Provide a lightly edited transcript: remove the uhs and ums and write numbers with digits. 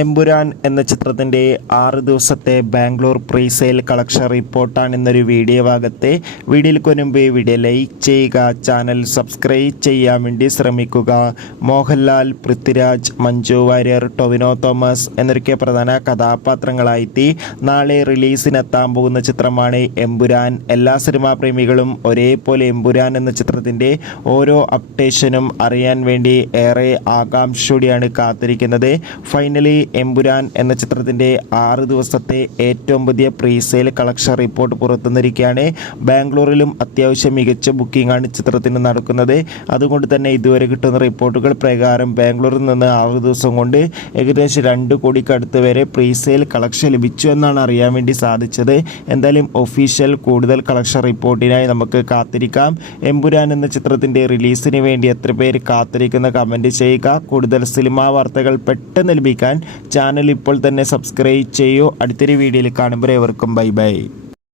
എമ്പുരാൻ എന്ന ചിത്രത്തിൻ്റെ 6 ദിവസത്തെ ബാംഗ്ലൂർ പ്രീ സെയിൽ കളക്ഷൻ റിപ്പോർട്ടാണ് ഇന്നൊരു വീഡിയോ ഭാഗത്തെ. വീഡിയോയ്ക്ക് മുൻപ് വീഡിയോ ലൈക്ക് ചെയ്യുക, ചാനൽ സബ്സ്ക്രൈബ് ചെയ്യാൻ വേണ്ടി ശ്രമിക്കുക. മോഹൻലാൽ, പൃഥ്വിരാജ്, മഞ്ജു വാര്യർ, ടൊവിനോ തോമസ് എന്നൊക്കെ പ്രധാന കഥാപാത്രങ്ങളായി നാളെ റിലീസിനെത്താൻ പോകുന്ന ചിത്രമാണ് എമ്പുരാൻ. എല്ലാ സിനിമാ പ്രേമികളും ഒരേപോലെ എമ്പുരാൻ എന്ന ചിത്രത്തിൻ്റെ ഓരോ അപ്ഡേഷനും അറിയാൻ വേണ്ടി ഏറെ ആകാംക്ഷയോടെയാണ് കാത്തിരിക്കുന്നത്. ഫൈനലി എമ്പുരാൻ എന്ന ചിത്രത്തിൻ്റെ 6 ദിവസത്തെ ഏറ്റവും പുതിയ പ്രീ സെയിൽ കളക്ഷൻ റിപ്പോർട്ട് പുറത്തുവന്നിരിക്കുകയാണ്. ബാംഗ്ലൂരിലും അത്യാവശ്യം മികച്ച ബുക്കിംഗാണ് ചിത്രത്തിന് നടക്കുന്നത്. അതുകൊണ്ട് തന്നെ ഇതുവരെ കിട്ടുന്ന റിപ്പോർട്ടുകൾ പ്രകാരം ബാംഗ്ലൂരിൽ നിന്ന് 6 ദിവസം കൊണ്ട് ഏകദേശം 2 കോടിക്കടുത്ത് വരെ പ്രീ സെയിൽ കളക്ഷൻ ലഭിച്ചു എന്നാണ് അറിയാൻ വേണ്ടി സാധിച്ചത്. എന്തായാലും ഒഫീഷ്യൽ കൂടുതൽ കളക്ഷൻ റിപ്പോർട്ടിനായി നമുക്ക് കാത്തിരിക്കാം. എമ്പുരാൻ എന്ന ചിത്രത്തിൻ്റെ റിലീസിന് വേണ്ടി എത്ര പേര് കാത്തിരിക്കുന്ന കമൻറ്റ് ചെയ്യുക. കൂടുതൽ സിനിമാ വാർത്തകൾ പെട്ടെന്ന് ലഭിക്കാൻ ചാനൽ ഇപ്പോൾ തന്നെ സബ്സ്ക്രൈബ് ചെയ്യൂ. അടുത്തൊരു വീഡിയോയിൽ കാണുമ്പോൾ ഏവർക്കും ബൈ ബൈ.